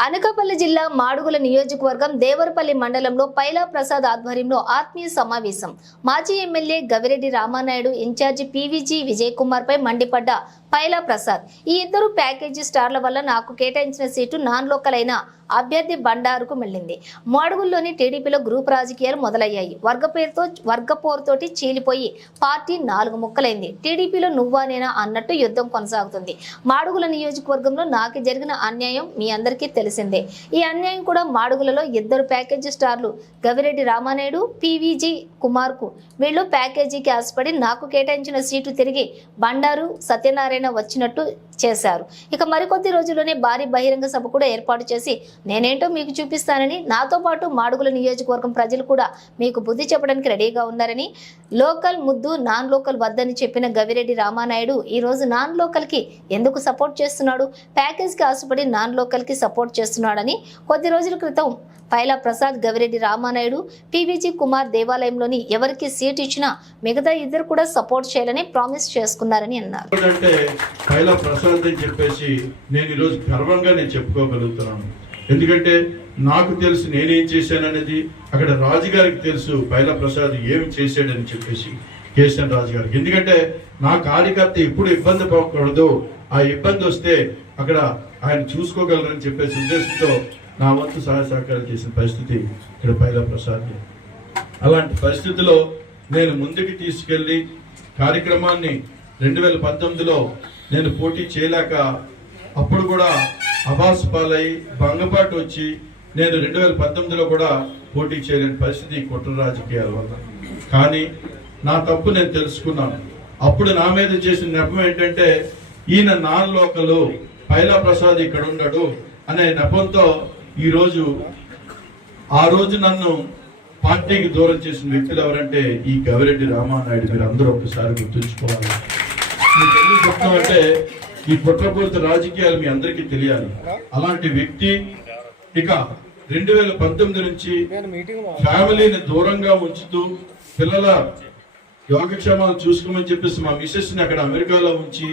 అనకాపల్లి జిల్లా మాడుగుల నియోజకవర్గం దేవరపల్లి మండలంలో పైలా ప్రసాద్ ఆధ్వర్యంలో ఆత్మీయ సమావేశం. మాజీ MLA Gavireddy Ramanaidu incharge PVG Vijay Kumar పై మండిపడ్డ పైలా ప్రసాద్. ఈ ఇద్దరు ప్యాకేజీ స్టార్ల వల్ల నాకు కేటాయించిన సీటు నాన్ లోకల్ అయిన అభ్యర్థి బండారుకు వెళ్ళింది మాడుగుల్లోని టీడీపీలో గ్రూప్ రాజకీయాలు మొదలయ్యాయి. వర్గ పేరుతో వర్గ పోరుతోటి చీలిపోయి పార్టీ నాలుగు ముక్కలైంది. టీడీపీలో నువ్వా నేనా అన్నట్టు యుద్ధం కొనసాగుతుంది. మాడుగుల నియోజకవర్గంలో నాకు జరిగిన అన్యాయం మీ అందరికీ తెలిసిందే. ఈ అన్యాయం కూడా మాడుగులలో ఇద్దరు ప్యాకేజీ స్టార్లు గవిరెడ్డి రామానాయుడు పీవీజీ కుమార్కు. వీళ్ళు ప్యాకేజీకి ఆశపడి నాకు కేటాయించిన సీటు తిరిగి బండారు సత్యనారాయణ వచ్చినట్టు చేశారు. ఇక మరికొద్ది రోజుల్లోనే భారీ బహిరంగ సభ కూడా ఏర్పాటు చేసి నేనేంటో మీకు చూపిస్తానని నాతో పాటు మాడుగుల నియోజకవర్గం ప్రజలు కూడా మీకు బుద్ధి చెప్పడానికి రెడీగా ఉన్నారని లోకల్ ముద్దు నాన్ లోకల్ వద్దని చెప్పిన గవిరెడ్డి రామానాయుడు ఈ రోజు నాన్ లోకల్కి ఎందుకు సపోర్ట్ చేస్తున్నాడు? ప్యాకేజ్కి ఆశపడి నాన్ లోకల్కి సపోర్ట్ చేస్తున్నాడని కొద్ది రోజుల క్రితం పైలా ప్రసాద్ గవిరెడ్డి రామానాయుడు పీవీజీ కుమార్ దేవాలయంలోని ఎవరికి సీట్ ఇచ్చినా మిగతా ఇద్దరు కూడా సపోర్ట్ చేయాలని ప్రామిస్ చేసుకున్నారని అన్నారు. అంటే ప్రసాద్ అని చెప్పేసి నేను ఈరోజు గర్వంగా నేను చెప్పుకోగలుగుతున్నాను. ఎందుకంటే నాకు తెలుసు నేనేం చేశాననేది అక్కడ రాజుగారికి తెలుసు పైలా ప్రసాద్ ఏమి చేశాడని చెప్పేసి కేసీఆర్ రాజు గారికి ఎందుకంటే నా కార్యకర్త ఎప్పుడు ఇబ్బంది పడకూడదు. ఆ ఇబ్బంది వస్తే అక్కడ ఆయన చూసుకోగలరని చెప్పేసి ఉద్దేశంతో నా వంతు సహాయ సహకారం చేసిన పరిస్థితి ఇక్కడ పైలా ప్రసాద్ అలాంటి పరిస్థితిలో నేను ముందుకు తీసుకెళ్ళి కార్యక్రమాన్ని రెండు వేల పంతొమ్మిదిలో నేను పోటీ చేయలేక అప్పుడు కూడా అబాస్ పాలై భంగపాటు వచ్చి నేను రెండు వేల పంతొమ్మిదిలో కూడా పోటీ చేయలేని పరిస్థితి కుట్ర రాజకీయాల వల్ల. కానీ నా తప్పు నేను తెలుసుకున్నాను. అప్పుడు నా మీద చేసిన నెపం ఏంటంటే ఈయన నాన్ లోకలు పైలా ప్రసాద్ ఇక్కడ ఉండడు అనే నెపంతో ఈరోజు ఆ రోజు నన్ను పార్టీకి దూరం చేసిన వ్యక్తులు ఎవరంటే ఈ గవిరెడ్డి రామానాయుడు మీరు అందరూ ఒకసారి గుర్తుంచుకోవాలి. మీకు ఎందుకు చెప్తామంటే ఈ కుట్రపూరిత రాజకీయాలు మీ అందరికీ తెలియాలి. అలాంటి వ్యక్తి ఇక రెండు వేల పంతొమ్మిది నుంచి ఫ్యామిలీని దూరంగా ఉంచుతూ పిల్లల యోగక్షేమాలు చూసుకోమని చెప్పేసి మా మిసెస్ని అక్కడ అమెరికాలో ఉంచి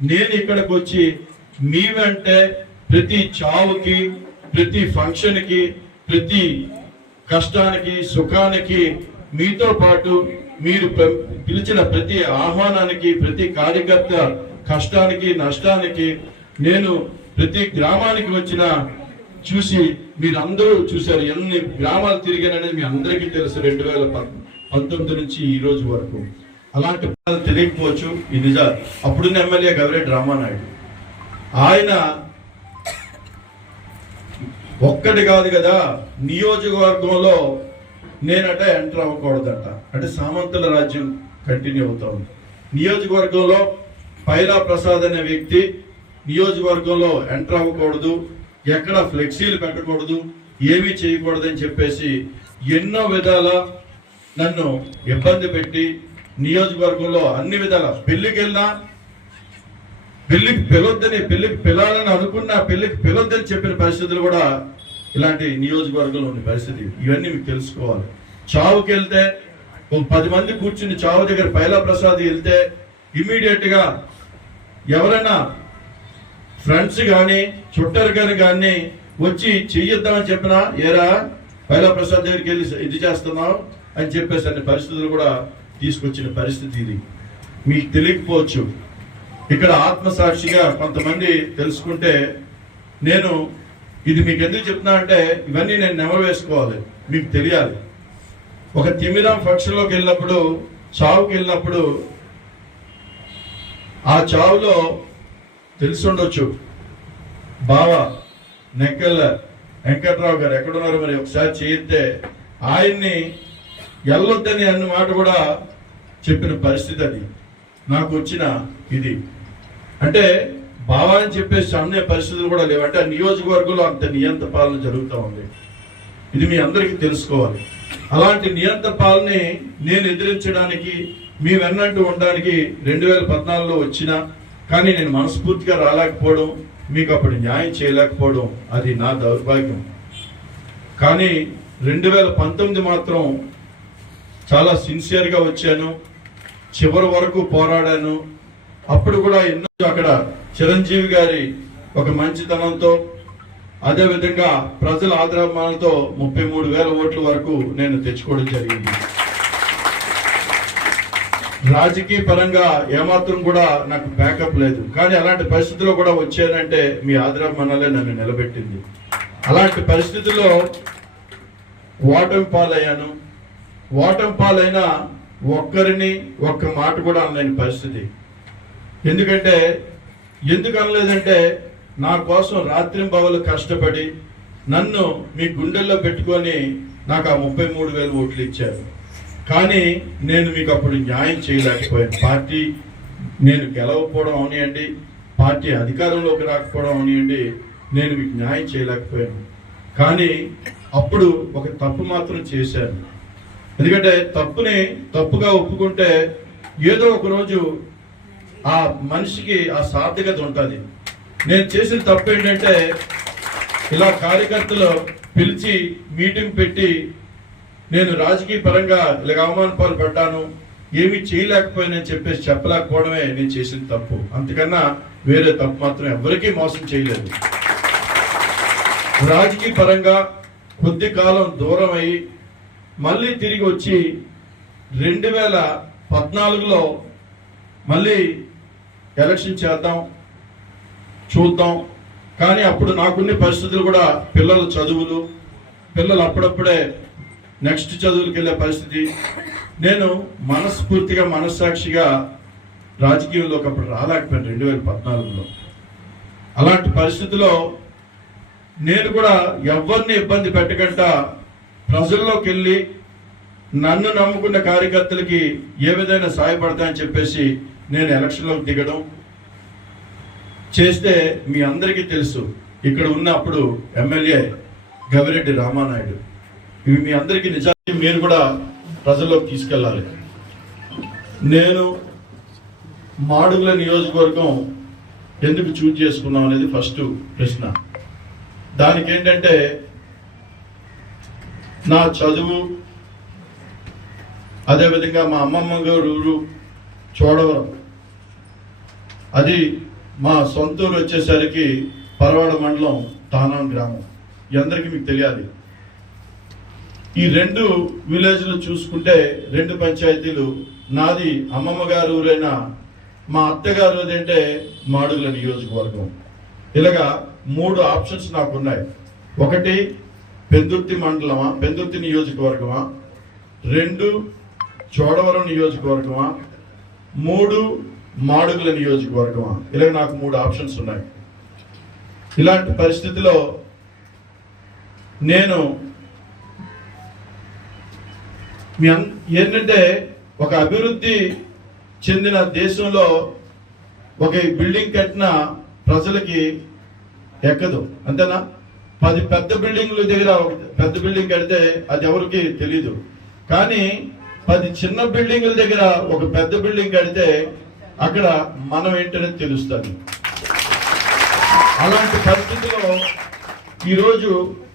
నేను ఇక్కడికి వచ్చి మీ వెంటే ప్రతి చావుకి ప్రతి ఫంక్షన్కి ప్రతి కష్టానికి సుఖానికి మీతో పాటు మీరు పిలిచిన ప్రతి ఆహ్వానానికి ప్రతి కార్యకర్త కష్టానికి నష్టానికి నేను ప్రతి గ్రామానికి వచ్చిన చూసి మీరందరూ చూశారు. ఎన్ని గ్రామాలు తిరిగాననేది మీ అందరికీ తెలుసు రెండు వేల పంతొమ్మిది నుంచి ఈ రోజు వరకు. అలాంటి తెలియకపోవచ్చు. ఈ నిజ. అప్పుడున్న ఎమ్మెల్యే గవిరెడ్డి రామానాయుడు. ఆయన ఒక్కటి కాదు కదా నియోజకవర్గంలో నేనట ఎంటర్ అవ్వకూడదట. అంటే సామంతుల రాజ్యం కంటిన్యూ అవుతా ఉంది నియోజకవర్గంలో పైలా ప్రసాద్ అనే వ్యక్తి నియోజకవర్గంలో ఎంటర్ అవ్వకూడదు ఎక్కడ ఫ్లెక్సీలు పెట్టకూడదు ఏమీ చేయకూడదు అని చెప్పేసి ఎన్నో విధాల నన్ను ఇబ్బంది పెట్టి నియోజకవర్గంలో అన్ని విధాల పెళ్ళికి వెళ్ళినా పెళ్ళికి పిలొద్దని పెళ్ళికి పిలాలని అనుకున్న పెళ్ళికి పిలొద్దని చెప్పిన పరిస్థితులు కూడా ఇలాంటి నియోజకవర్గంలో ఉన్న పరిస్థితి. ఇవన్నీ మీకు తెలుసుకోవాలి. చావుకి వెళ్తే ఒక పది మంది కూర్చుని చావు దగ్గర పైలా ప్రసాద్ వెళ్తే ఇమీడియట్గా ఎవరైనా ఫ్రెండ్స్ కానీ చుట్టారు గారు కానీ వచ్చి చెయ్యొద్దామని చెప్పినా ఏరా పైలా ప్రసాద్ దగ్గరికి వెళ్ళి ఇది చేస్తున్నావు? అని చెప్పేసి అన్ని పరిస్థితులు కూడా తీసుకొచ్చిన పరిస్థితి ఇది. మీకు తెలియకపోవచ్చు. ఇక్కడ ఆత్మసాక్షిగా కొంతమంది తెలుసుకుంటే నేను ఇది మీకు ఎందుకు చెప్తున్నా అంటే ఇవన్నీ నేను నెమరు వేసుకోవాలి మీకు తెలియాలి. ఒక తిమిరం ఫంక్షన్లోకి వెళ్ళినప్పుడు చావుకి వెళ్ళినప్పుడు ఆ చావులో తెలిసి ఉండొచ్చు బావ నెక్కల్ల వెంకట్రావు గారు ఎక్కడున్నారు మరి? ఒకసారి చేయితే ఆయన్ని వెళ్ళొద్దని అన్న మాట కూడా చెప్పిన పరిస్థితి అది. నాకు వచ్చిన ఇది. అంటే బావా అని చెప్పేసి అనే పరిస్థితులు కూడా లేవు. అంటే ఆ నియోజకవర్గంలో అంత నియంత పాలన జరుగుతూ ఉంది. ఇది మీ అందరికీ తెలుసుకోవాలి. అలాంటి నియంత పాలనని నేను ఎదిరించడానికి మీ వెన్నంటూ ఉండడానికి రెండు వేల పద్నాలుగులో వచ్చిన కానీ నేను మనస్ఫూర్తిగా రాలేకపోవడం మీకు అప్పుడు న్యాయం చేయలేకపోవడం అది నా దౌర్భాగ్యం. కానీ రెండు వేల పంతొమ్మిది మాత్రం చాలా సిన్సియర్గా వచ్చాను. చివరి వరకు పోరాడాను. అప్పుడు కూడా ఎన్నో అక్కడ చిరంజీవి గారి ఒక మంచితనంతో అదేవిధంగా ప్రజల ఆదరాభిమానాలతో ముప్పై మూడు వేల ఓట్ల వరకు నేను తెచ్చుకోవడం జరిగింది. రాజకీయ పరంగా ఏమాత్రం కూడా నాకు బ్యాకప్ లేదు. కానీ అలాంటి పరిస్థితుల్లో కూడా వచ్చానంటే మీ ఆదరాభిమానాలే నన్ను నిలబెట్టింది. అలాంటి పరిస్థితుల్లో ఓటమి పాలయ్యాను. ఓటమి పాలైన ఒక్కరిని ఒక్క మాట కూడా అనలేని పరిస్థితి. ఎందుకంటే ఎందుకు అనలేదంటే నా కోసం రాత్రింబవలు కష్టపడి నన్ను మీ గుండెల్లో పెట్టుకొని నాకు ఆ ముప్పై మూడు వేలు ఓట్లు ఇచ్చారు. కానీ నేను మీకు అప్పుడు న్యాయం చేయలేకపోయాను. పార్టీ నేను గెలవకపోవడం అవనియండి పార్టీ అధికారంలోకి రాకపోవడం అవనియండి నేను మీకు న్యాయం చేయలేకపోయాను. కానీ అప్పుడు ఒక తప్పు మాత్రం చేశాను. ఎందుకంటే తప్పుని తప్పుగా ఒప్పుకుంటే ఏదో ఒకరోజు ఆ మనిషికి ఆ సార్థకత ఉంటుంది. నేను చేసిన తప్పు ఏంటంటే ఇలా కార్యకర్తలు పిలిచి మీటింగ్ పెట్టి నేను రాజకీయ పరంగా ఇలాగ అవమాన పాలు పడ్డాను ఏమీ చేయలేకపోయానని చెప్పేసి చెప్పలేకపోవడమే నేను చేసిన తప్పు. అంతకన్నా వేరే తప్పు మాత్రం ఎవరికీ మోసం చేయలేదు. రాజకీయ పరంగా కొద్ది కాలం దూరం అయ్యి మళ్ళీ తిరిగి వచ్చి రెండు వేల పద్నాలుగులో మళ్ళీ ఎలక్షన్ చేద్దాం చూద్దాం. కానీ అప్పుడు నాకున్న పరిస్థితులు కూడా పిల్లల చదువులు పిల్లలు అప్పుడప్పుడే నెక్స్ట్ చదువులకు వెళ్ళే పరిస్థితి. నేను మనస్ఫూర్తిగా మనస్సాక్షిగా రాజకీయంలోకి అప్పుడు రాలేకపోయాను రెండు వేల పద్నాలుగులో. అలాంటి పరిస్థితిలో నేను కూడా ఎవరిని ఇబ్బంది పెట్టకుండా ప్రజల్లోకి వెళ్ళి నన్ను నమ్ముకున్న కార్యకర్తలకి ఏ విధంగా సహాయపడతాయని చెప్పేసి నేను ఎలక్షన్లోకి దిగడం చేస్తే మీ అందరికీ తెలుసు. ఇక్కడ ఉన్నప్పుడు ఎమ్మెల్యే గవిరెడ్డి రామానాయుడు. ఇవి మీ అందరికీ నిజాన్ని మీరు కూడా ప్రజల్లోకి తీసుకెళ్ళాలి. నేను మాడుగుల నియోజకవర్గం ఎందుకు చూజ్ చేసుకున్నాం అనేది ఫస్ట్ ప్రశ్న. దానికి ఏంటంటే నా చదువు అదేవిధంగా మా అమ్మమ్మ గారు ఊరు చూడవరం అది మా సొంత ఊరు వచ్చేసరికి పరవాడ మండలం తానం గ్రామం. ఈ అందరికీ మీకు తెలియాలి. ఈ రెండు విలేజ్లు చూసుకుంటే రెండు పంచాయతీలు. నాది అమ్మమ్మ గారు ఊరైన మా అత్తగారు ఏంటంటే మాడుగుల నియోజకవర్గం. ఇలాగా మూడు ఆప్షన్స్ నాకు ఉన్నాయి ఒకటి పెందుర్తి మండలమా పెందుర్తి నియోజకవర్గమా రెండు చోడవరం నియోజకవర్గమా మూడు మాడుగుల నియోజకవర్గమా ఇలా నాకు మూడు ఆప్షన్స్ ఉన్నాయి. ఇలాంటి పరిస్థితిలో నేను మీ ఏంటంటే ఒక అభివృద్ధి చెందిన దేశంలో ఒక బిల్డింగ్ కట్టిన ప్రజలకి ఎక్కదు. అంతేనా? పది పెద్ద బిల్డింగ్ల దగ్గర పెద్ద బిల్డింగ్ కడితే అది ఎవరికి తెలీదు. కానీ పది చిన్న బిల్డింగుల దగ్గర ఒక పెద్ద బిల్డింగ్ కడితే అక్కడ మనం ఏంటనేది తెలుస్తుంది. అలాంటి పరిస్థితిలో ఈరోజు